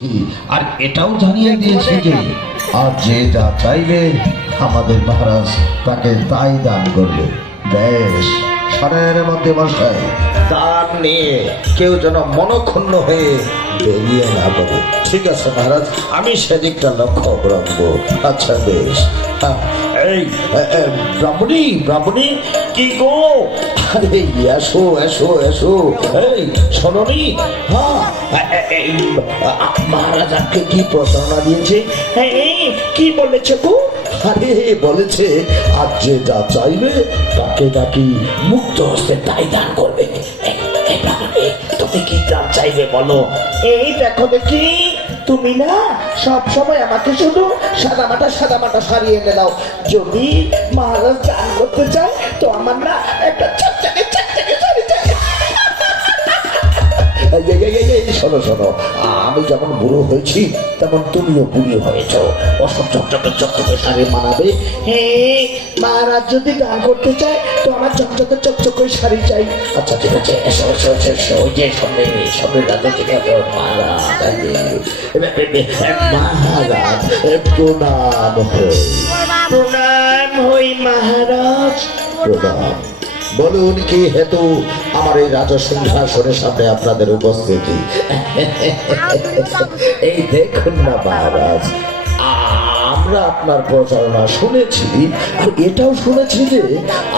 আর এটাও জানিয়ে দিয়েছি যে আর যে যা চাইবে আমাদের মহারাজ তাকে তাই দান করবে। বেশ, সারের মধ্যে বসায় দান নিয়ে কেউ যেন মনক্ষুণ্ণ হয়ে বেরিয়ে না পড়ে। ঠিক আছে মহারাজ, আমি সেদিকটা লক্ষ্য রাখবো। আচ্ছা বেশ। এই ব্রাহ্মণী ব্রাহ্মণী কি গো, আরে এসো এসো এসো। এই শোনি, হ্যাঁ মহারাজ আপনি কি প্রতারণা দিয়েছে? কি বলেছে গো? আরে বলেছে আজ যে যা চাইবে তাকে নাকি মুক্ত হস্তে তাই দান করবে। তুমি কি দান চাইবে বলো? এই দেখো দেখি, তুমি না সব সময় আমাকে শুধু সাদামাটা সারিয়ে এনে দাও। যদি মহারাজ দান করতে চায় তো আমার না একটা চকচকে শাড়ি চাই। শোনো শোনো, আমি যেমন বুড়ো হয়েছি তেমন তুমিও বুড়ি হয়েছ। অসব চকচকে শাড়ি মানাবে। হ্যাঁ, মহারাজ যদি গান করতে চায় তো আমার চকচকে শাড়ি চাই। আচ্ছা ঠিক আছে, এসো এসো এসো। যে সবে রাজা থেকে মহারাজ প্রণাম হই মহারাজ। প্রণাম। বলুন কি হেতু আমার এই রাজা সিংহাসনের সামনে আপনাদের উপস্থিতি? এই দেখুন না মহারাজ, আমরা আপনার প্রচারণা শুনেছি আর এটাও শুনেছি যে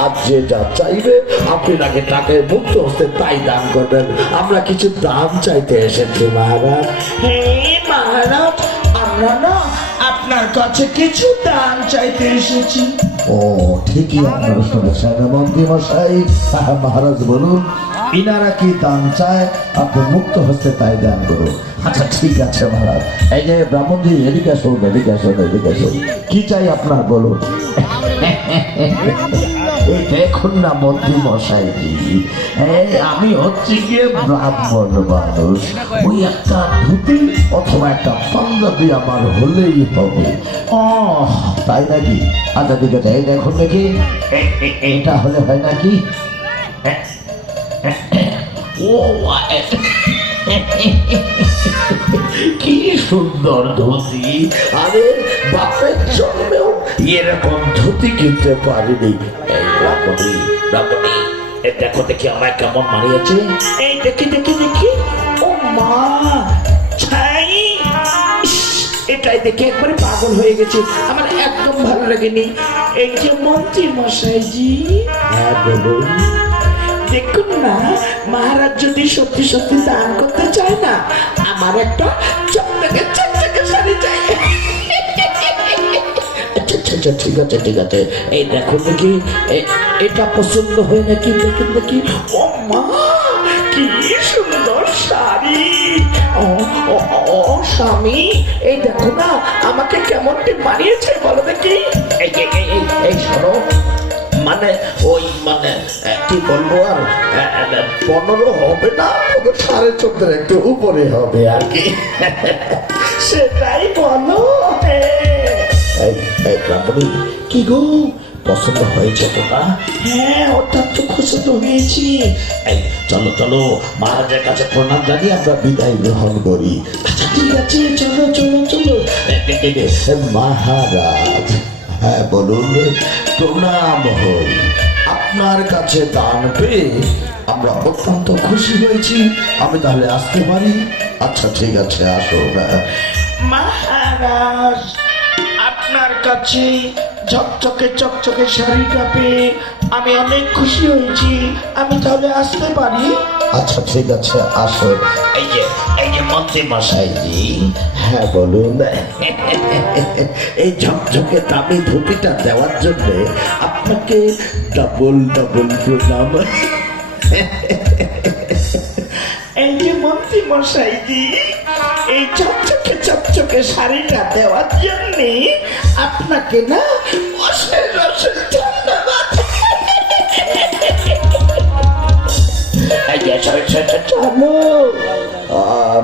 আজ যে যা চাইবে আপনি নাকি তাকে মুক্ত হস্তে তাই দান করবেন। আমরা কিছু দাম চাইতে এসেছি মহারাজ। হ্যাঁ মহারাজ, আমরা না আপনার কাছে কিছু দান চাইতে এসেছি। ও ঠিকই আপনারা শুনেছেন মন্ত্রী মশাই। মহারাজ বলুন, ইনারা কি দান চায় আপনি মুক্ত হস্তে তাই দান করুন। আচ্ছা ঠিক আছে মহারাজ। এই যে ব্রাহ্মণজি, এদিকে আসুন এদিকে আসুন এদিকে আসুন। কি চাই আপনার বলুন? এই দেখুন না মন্ত্রী মশাইজি, আমি হচ্ছে গিয়ে ব্রাহ্মণ মানুষ। ওই একটা ধুতি অথবা একটা পাঞ্জাবি আমার হলেই হবে। তাই নাকি? আচ্ছা ঠিক আছে, এই দেখুন দেখি এটা হলে হয় নাকি? ও কি সুন্দর ধুতি! আরে বাপের জন্মেও এরকম ধুতি কিনতে পারিনি। এই ব্রাহ্মণী ব্রাহ্মণী, দেখো দেখি আমায় কেমন মানিয়েছে। এই দেখি দেখি দেখি, ও মা ছাই, এটাই দেখে একবারে পাগল হয়ে গেছে। আমার একদম ভালো লাগেনি। এই যে মন্ত্রী মশাইজি, হ্যাঁ বলুন। দেখুন না, মহারাজ যদি সত্যি সত্যি দান করতে চায় না, আমার একটা চকচকে শাড়ি চাই। আচ্ছা ঠিক আছে ঠিক আছে। এই দেখুন দেখি এটা পছন্দ হয় নাকি? দেখুন দেখি, ও মা কি সুন্দর শাড়ি! ও স্বামী, এই দেখো না আমাকে কেমন মানিয়েছে বলো দেখি। এই শোনো, মানে ওই মানে কি বলবো, আর 15 হবে না, 14.5 একটু উপরে হবে আর কি। সেটাই বলো। ব্রাহ্মণী কি গো, পছন্দ হয়েছে তোমার? হ্যাঁ, অত্যন্ত পছন্দ হয়েছি। চলো চলো, মহারাজের কাছে প্রণাম জানিয়ে আমরা বিদায় গ্রহণ করি। আচ্ছা ঠিক আছে, চলো চলো চলো। মহারাজ, হ্যাঁ বলুন। প্রণাম হই। আপনার কাছে দান পেয়ে আমরা অত্যন্ত খুশি হয়েছি। আমি তাহলে আসতে পারি? আচ্ছা ঠিক আছে, আসো। মহারাজ, আপনার কাছে চকচকে শাড়িটা পেয়ে আমি অনেক খুশি হয়েছি। আমি তাহলে আসতে পারি? আচ্ছা ঠিক আছে, আসো। এই যে মন্ত্রী মশাইজি, হ্যাঁ বলুন। এই ঝকঝকে দামি ধুতিটা দেওয়ার জন্য আপনাকে ডবল প্রণাম। এই যে মন্ত্রী মশাইজি, এই চকচকে শাড়িটা দেওয়ার জন্য আপনাকে না অশেষ ধন্যবাদ।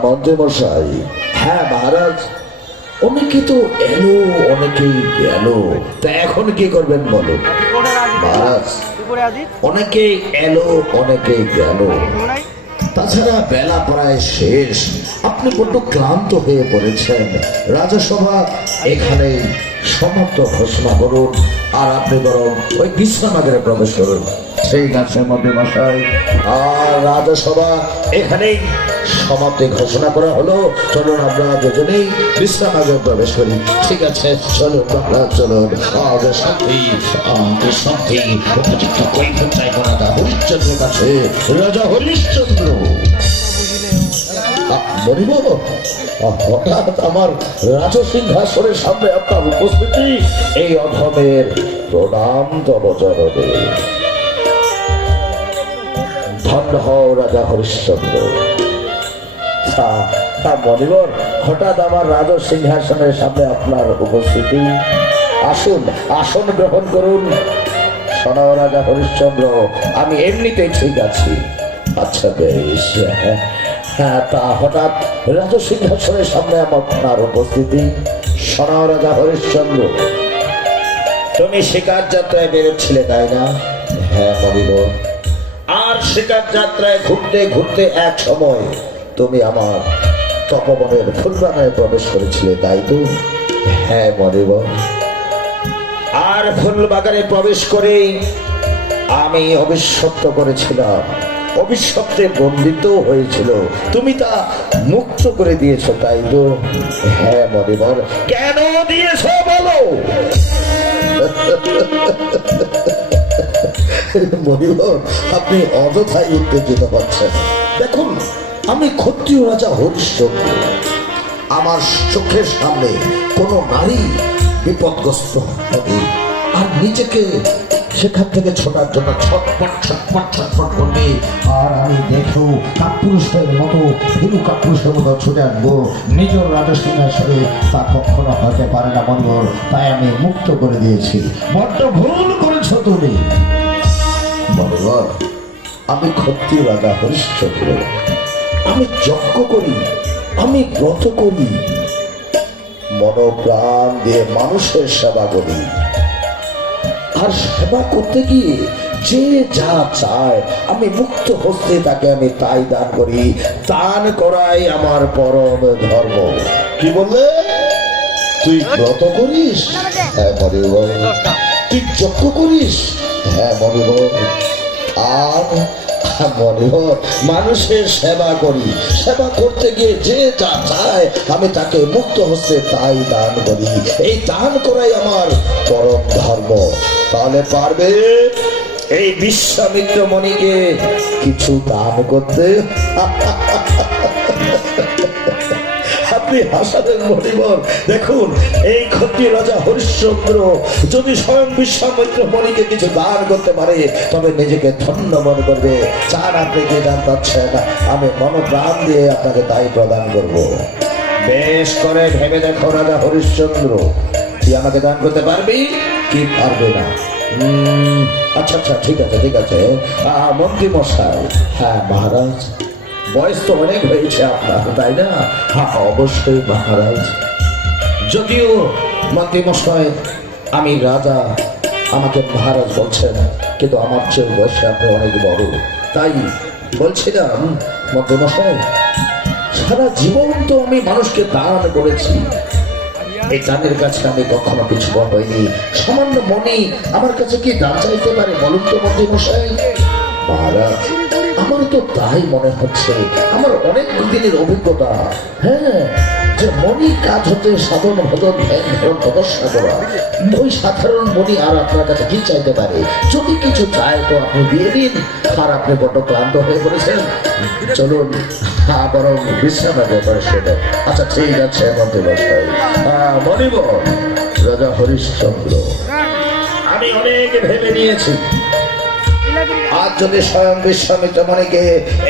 মন্ত্রী মশাই, হ্যাঁ মহারাজ, অনেকে তো এলো অনেকেই গেল, তা এখন কি করবেন বলুন মহারাজ? অনেকেই এলো অনেকেই গেল, তাছাড়া বেলা প্রায় শেষ, আপনি বড্ড ক্লান্ত হয়ে পড়েছেন। রাজসভা এখানে সমাপ্ত ঘোষণা করুন, আর আপনি বরং ওই বিশ্রামাগারে প্রবেশ করুন। সেই গাছের মধ্যে মশাই, আর রাজসভা এখানেই সমাপ্তি ঘোষণা করা হলো। চলুন আমরা দুজনেই বিশ্রামাগারে প্রবেশ করি। ঠিক আছে, চলুন মহারাজ, চলুন। শান্তি শান্তি উপযুক্ত কৈফিয়ত চাইব রাজা হরিশ্চন্দ্রের কাছে। রাজা হরিশ্চন্দ্র বলিব, হঠাৎ আমার রাজসিংহাসনের সামনে আপনার উপস্থিতি, এই অধমের প্রণাম তব চরণে। ধন্য হও রাজা হরিশ্চন্দ্র। মনিবর, হঠাৎ আমার রাজসিংহাসনের সামনে আপনার উপস্থিতি। আসুন, আসন গ্রহণ করুন। শোনো রাজা হরিশ্চন্দ্র, আমি এমনিতেই ঠিক আছি। আচ্ছা বেশ। হ্যাঁ, তা হঠাৎ রাজসিংহাসনের সামনে আপনার উপস্থিতি। শোনো রাজা হরিশ্চন্দ্র, তুমি শিকার যাত্রায় বেরোচ্ছিলে, তাই না? হ্যাঁ মনিবর। আর শিকার যাত্রায় ঘুরতে ঘুরতে এক সময় তুমি আমার তপবনের ফুলবাগানে প্রবেশ করেছিলে, তাই তো? হ্যাঁ মনিবর। আর ফুলবাগানে প্রবেশ করেই আমি অভিশপ্ত করেছিলাম, অভিশপ্তে বন্দিত হয়েছিল। তুমি তা মুক্ত করে দিয়েছো, তাই তো? হ্যাঁ মনিবর। কেন দিয়েছো বলো? মনিবর, আপনি অযথাই উত্তেজিত হচ্ছেন। দেখুন, আমি ক্ষত্রিয় রাজা হরিশ্চন্দ্র। আমার চোখের সামনে কোনো নারী বিপদগ্রস্ত হবে আর নিজেকে সেখান থেকে ছোটার জন্য ছটপট ছটপট ছটপট করবে, আর আমি দেখেও কাপুরুষের মতো, হিন্দু কাপুরুষের মতো ছুটে আসবো নিজের রাজসিংহাসনে, তা কখনো হতে পারে না মনিবর। তাই আমি মুক্ত করে দিয়েছি। বড্ড ভুল করেছ তুমি মনিবর। আমি ক্ষত্রিয় রাজা হরিশ্চন্দ্র। আমি যজ্ঞ করি, আমি ব্রত করি, মনোপ্রাণ দিয়ে মানুষের সেবা করি। আর সেবা করতে গিয়ে যে যা চায় আমি মুক্ত হস্তে তাকে আমি তাই দান করি। দান করাই আমার পরম ধর্ম। কি বললে? তুই ব্রত করিস? হ্যাঁ মনিবর। তুই যজ্ঞ করিস? হ্যাঁ মনিবর। আর মনিবর, মানুষের সেবা করি। সেবা করতে গিয়ে যে যা চায় আমি তাকে মুক্ত হস্তে তাই দান করি। এই দান করাই আমার পরম ধর্ম। তাহলে পারবে এই বিশ্বামিত্র মণিকে কিছু দান করতে? আপনি হাসালেন মনিবর। দেখুন, এই ক্ষত্রিয় রাজা হরিশ্চন্দ্র যদি স্বয়ং বিশ্বামিত্র মণিকে কিছু দান করতে পারে তবে নিজেকে ধন্য মনে করবে। চান আপনি কি দান পাচ্ছেন? আমি মনোপ্রাণ দিয়ে আপনাকে তাই প্রদান করব। বেশ করে ভেবে দেখো রাজা হরিশ্চন্দ্র, তুই আমাকে দান করতে পারবি কি পারবে না? আচ্ছা আচ্ছা, ঠিক আছে ঠিক আছে। মন্ত্রী মশাই। হ্যাঁ মহারাজ। বয়স তো অনেক হয়েছে আপনার, তাই না? হ্যাঁ অবশ্যই মহারাজ। যদিও মন্ত্রী মশাই আমি রাজা, আমাকে মহারাজ বলছেন, কিন্তু আমার চেয়ে বয়সে আপনি অনেক বড়। তাই বলছিলাম মন্ত্রী মশাই, সারা জীবন তো আমি মানুষকে দান করেছি। এই দানের কাছে আমি কখনো কিছু হয়নি। সামান্য মনি আমার কাছে কি দান চাইতে পারে বলুন তো মন্ত্রী মশাই? মহারাজ, আমার তো তাই মনে হচ্ছে। আমার অনেক দিনের অভিজ্ঞতা, হ্যাঁ, যে মনি কাজ হতে সাধন ভজন ধ্যান ধারণ তপস্যা করা। ওই সাধারণ মনি আর আপনার কাছে কি চাইতে পারে? যদি কিছু চায় তো আপনি দিয়ে দিন। আর আপনি বড্ড ক্লান্ত হয়ে পড়েছেন, চলুন বরং বিশ্রামের ব্যাপারে সেটা। আচ্ছা ঠিক আছে মন্ত্রী মশাই। মনিবর রাজা হরিশ্চন্দ্র, আমি অনেক ভেবে নিয়েছি। আজ যদি স্বয়ং বিশ্বামিত্র মণিকে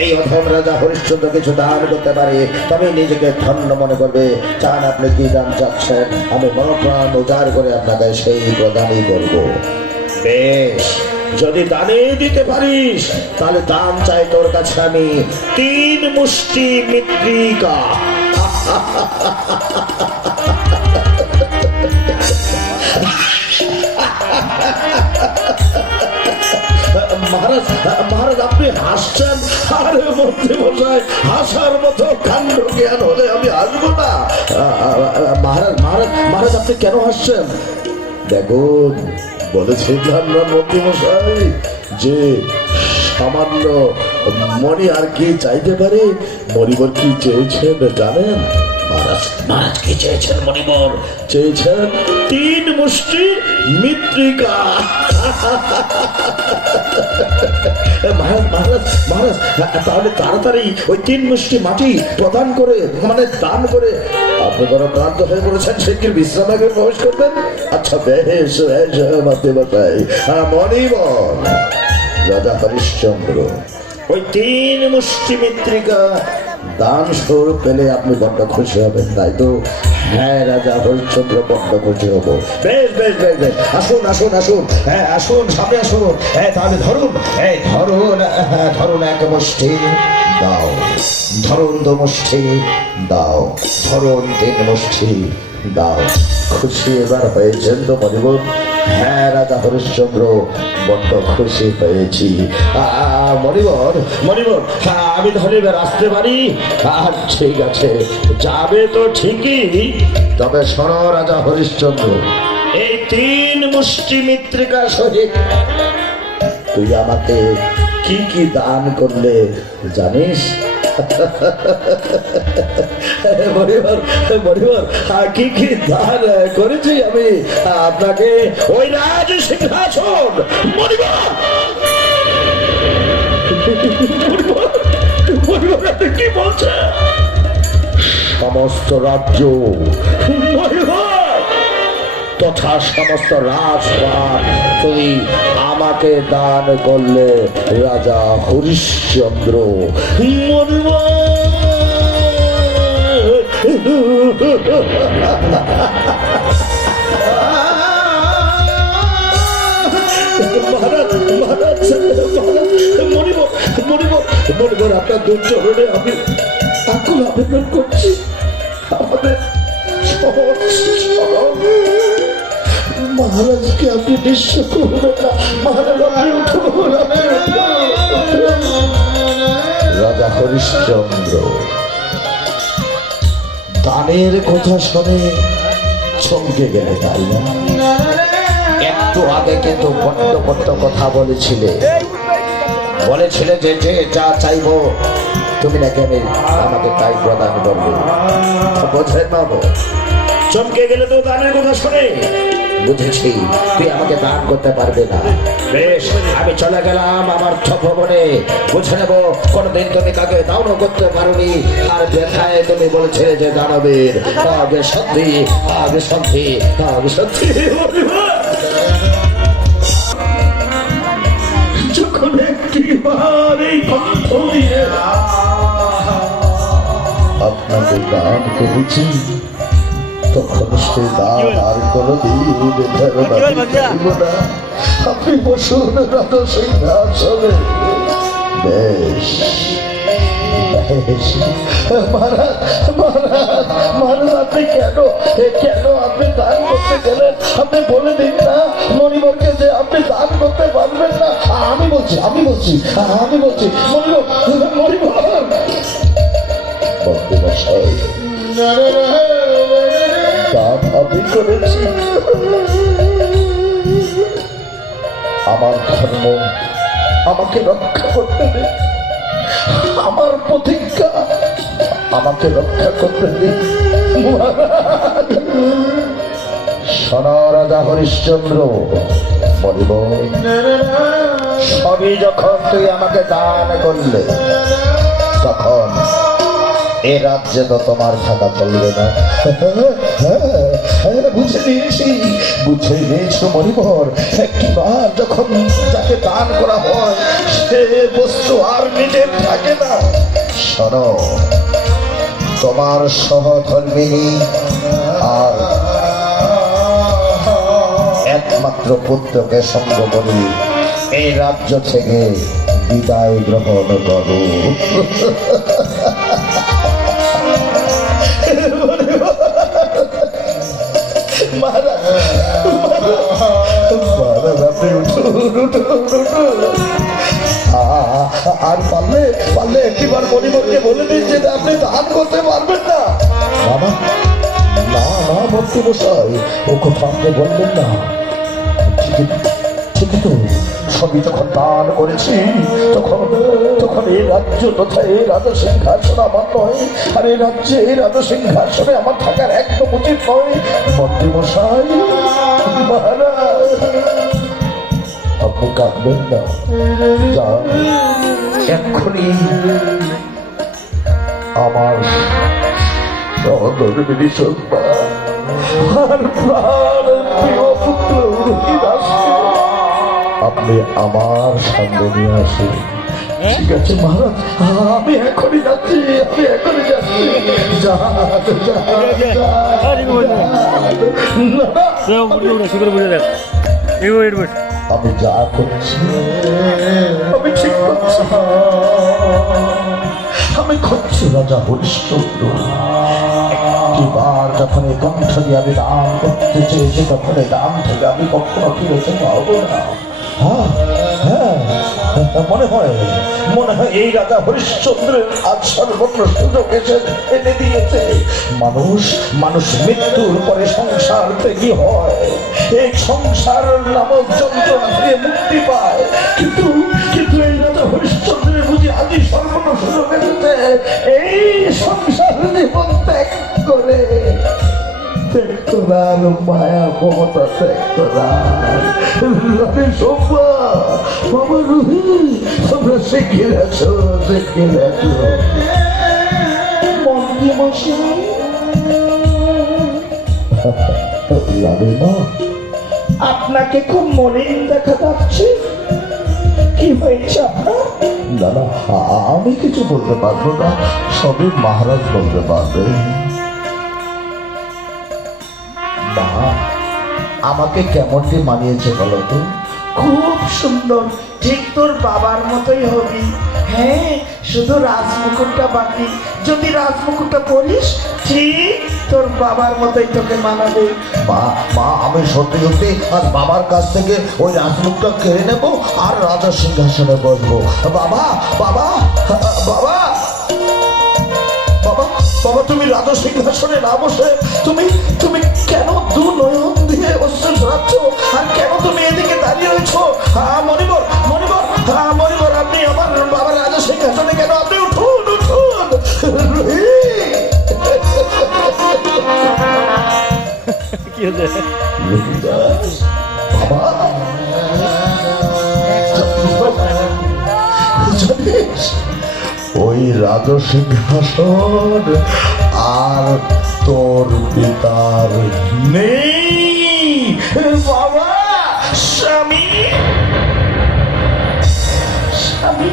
এই অধম রাজা হরিশ্চন্দ্র কিছু দান করতে পারে তবে নিজেকে ধন্য মনে করবে। চান আপনি কি দান চাচ্ছেন? আমি মনোপ্রাণ উজাড় করে আপনাকে সেই প্রদানই করব। বেশ, যদি দানে দিতে পারিস তাহলে দাম চাই তোর কাছে আমি 3 মুষ্টি মৃত্তিকা। মহারাজ মহারাজ আপনি হাসছেন? আরে মন্ত্রী মশাই, হাসার মতো কাণ্ড জ্ঞান হলে আমি হাসবো না? মহারাজ মহারাজ মহারাজ আপনি কেন হাসছেন? দেখুন, বলেছিলাম না মন্ত্রী মশাই যে সামান্য মণি আর কি চাইতে পারে? মণিবর কি চেয়েছেন জানেন? মহারাজ মহারাজ কি চেয়েছেন? মণিবর চেয়েছেন 3 মুষ্টি মৃত্তিকা। মহারাজ মহারাজ মহারাজ তাহলে তাড়াতাড়ি ওই 3 মুষ্টি মাটি প্রদান করে, মানে দান করে আপনি যারা ক্লান্ত হয়ে পড়েছেন শিগগির বিশ্রামাগারে প্রবেশ করবেন। আচ্ছা বেশ বেশ মাতে বাতাই। মণিবর, রাজা হরিশ্চন্দ্র ওই 3 মুষ্টি মৃত্তিকা দান স্বরূপ পেলে আপনি বড্ড খুশি হবেন, তাই তো? হ্যাঁ রাজা হরিশ্চন্দ্র, বড্ড খুশি হবো। বেশ বেশ বেশ বেশ, আসুন আসুন আসুন, হ্যাঁ আসুন, সামনে আসুন। হ্যাঁ তাহলে ধরুন, এই ধরুন, ধরুন 1 মুষ্টি দাও, ধরুন 2 মুষ্টি দাও, ধরুন 3 মুষ্টি দাও। খুশি এবার হয়েছেন তো মণিবর? হ্যাঁ রাজা হরিশ্চন্দ্র, বড্ড খুশি হয়েছি। মণিবর মণিবর, আমি তাহলে এবার আসতে পারি? ঠিক আছে, যাবে তো ঠিকই, তবে শোনো রাজা হরিশ্চন্দ্র, এই 3 মুষ্টি মৃত্তিকা সহিত তুই আমাকে কি কি দান করলে জানিস? মণিবর মণিবর, কি কি দান করেছি আমি আপনাকে? ওই রাজ সিংহাসন। মণিবর মণিবর, আপনি কি বলছেন? সমস্ত রাজ্য তথা সমস্ত রাজপাট তুই আমাকে দান করলে রাজা হরিশ্চন্দ্র। মণিবর, আপনার দুর্চরণে আমি আকুল আবেদন করছি, আমাদের মহারাজকে আপনি নিঃস্ব করবেন না। মহারাজ রাজা হরিশ্চন্দ্র দানের কথা শুনে চমকে গেলে, তাই না? একটু আগে কিন্তু বড্ড বড্ড কথা বলেছিলে যে যে যা চাইবো তুমি নাকি আমাকে তাই প্রদান করবে। বোঝাই পাবো, চমকে গেলে তো দানের কথা শুনে। বুঝেছি তুই আমাকে দান করতে পারবে না। বেশ, আমি চলে গেলাম আমার ভবনে, বুঝে নেবো কোনদিন তুমি কাকে দানও করতে পারোনি, আর ব্যথায় তুমি বলেছিলে যে দানবের আগে সত্যি, আগে সত্যি, আগে সত্যি। যখন একটিবার এই কণ্ঠ দিয়ে আপনাকে দান করেছি, তখন সে দান আর কোনদিন না। আপনি বসুন রাজা সিংহাসনে। বেশ বেশ, মহারাজ আপনি কেন আপনি দান করতে গেলেন? আপনি বলে দিন না মণিবরকে যে আপনি দান করতে পারবেন না। আমি বলছি মণিবর দান আমি করেছি। আমার ধর্ম আমাকে রক্ষা করতে দিন, আমার প্রতিজ্ঞা আমাকে রক্ষা করতে দিন। শোনো রাজা হরিশ্চন্দ্র, বলিব সবই যখন তুই আমাকে দান করলে, তখন এ রাজ্যে তো তোমার থাকা চলবে না। বুঝে নিয়েছি মণিবর, একটিবার যখন যাকে দান করা হয় সে বস্তু আর নিজের থাকে না। শোনো, তোমার সহধর্মিনী আর একমাত্র পুত্রকে সঙ্গ করি এই রাজ্য থেকে বিদায় গ্রহণ করো। মহারাজ আপনি উঠুন, মণিবরকে বলে দিন যে আপনি দান করতে পারবেন না। বাবা না না মন্ত্রী মশাই, ও কথা আপনি বলবেন না। ঠিকই তো, সবই যখন দান করেছি তখন তখন এই রাজ্য তথা এই রাজা সিংহাসন আমার নয়, আর এই রাজ্যে এই রাজা সিংহাসনে আমার থাকার একদম উচিত নয়। মন্ত্রী মশাই মহারাজ, আপনি কাঁদবেন না, যা এক্ষুনি আমার সহধর্মিণী সন্তান আর প্রাণ প্রিয় পুত্র আপনি আমার সামনে নিয়ে আসেন। ঠিক আছে মহারাজ, আমি এখনই যাচ্ছি, আমি এখনই যাচ্ছি। আমি যা করছি আমি ঠিক করছি। আমি খুঁজছি রাজা হরিশ্চন্দ্র। একটিবার যখন এই কণ্ঠ দিয়ে আমি দান করতে চেয়েছি তখন এই দান থেকে আমি কখনো ফিরেছে পাবো না। হ্যাঁ হ্যাঁ, মনে হয় এই রাজা হরিশ্চন্দ্রের আজ সর্বত্র সুযোগ এনে দিয়েছে। মানুষ মৃত্যুর পরে সংসার থেকে হয়, এই সংসার নামক যন্ত্রণা থেকে মুক্তি পায়। কিন্তু এই রাজা হরিশ্চন্দ্রের বুঝি আজই সর্বত্র সুযোগ এসেছে এই সংসার জীবন ত্যাগ করে তোরার মায়া মমতা ত্যাগ করার। বাবা রুহি, তোমরা শিখে রাখো, শিখে রাখো। মন্ত্রী মশাই, লালিমা, আপনাকে খুব মলিন দেখা যাচ্ছে, কি হয়েছে আপনার? না না, আমি কিছু বলতে পারবো না, সবই মহারাজ বলতে পারবে। আমাকে কেমনটি মানিয়েছে বলো তো? খুব সুন্দর, ঠিক তোর বাবার মতোই হবি। হ্যাঁ, শুধু রাজমুকুটটা বাকি, যদি রাজমুকুটটা পরিস ঠিক তোর বাবার মতোই তোকে মানাবে। মা আমি সত্যি সত্যি আর বাবার কাছ থেকে ওই রাজমুকুটটা কেড়ে নেব আর রাজা সিংহাসনে বসবো। বাবা বাবা বাবা বাবা বাবা, তুমি রাজা সিংহাসনে না বসে তুমি কেন দু নয়ন দিয়ে অশ্রু ঝরাচ্ছ, আর কেন তুমি এদিকে দাঁড়িয়ে রয়েছো? মণিবর, আপনি আমার বাবার রাজা সিংহাসনে কেন? আপনি উঠুন উঠুন। ওই রাজ সিংহাসন আর তোর পিতার নেই। বাবা, স্বামী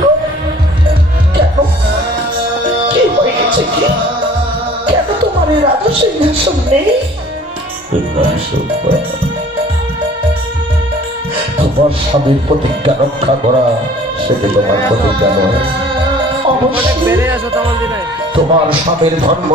গো, কেন, কি হয়েছে? কি কেন তোমার এই রাজ সিংহাসন নেই? তোমার স্বামীর প্রতিজ্ঞা রক্ষা করা সেটা তোমার প্রতিজ্ঞা নয়। তোমার স্বামীর ধর্ম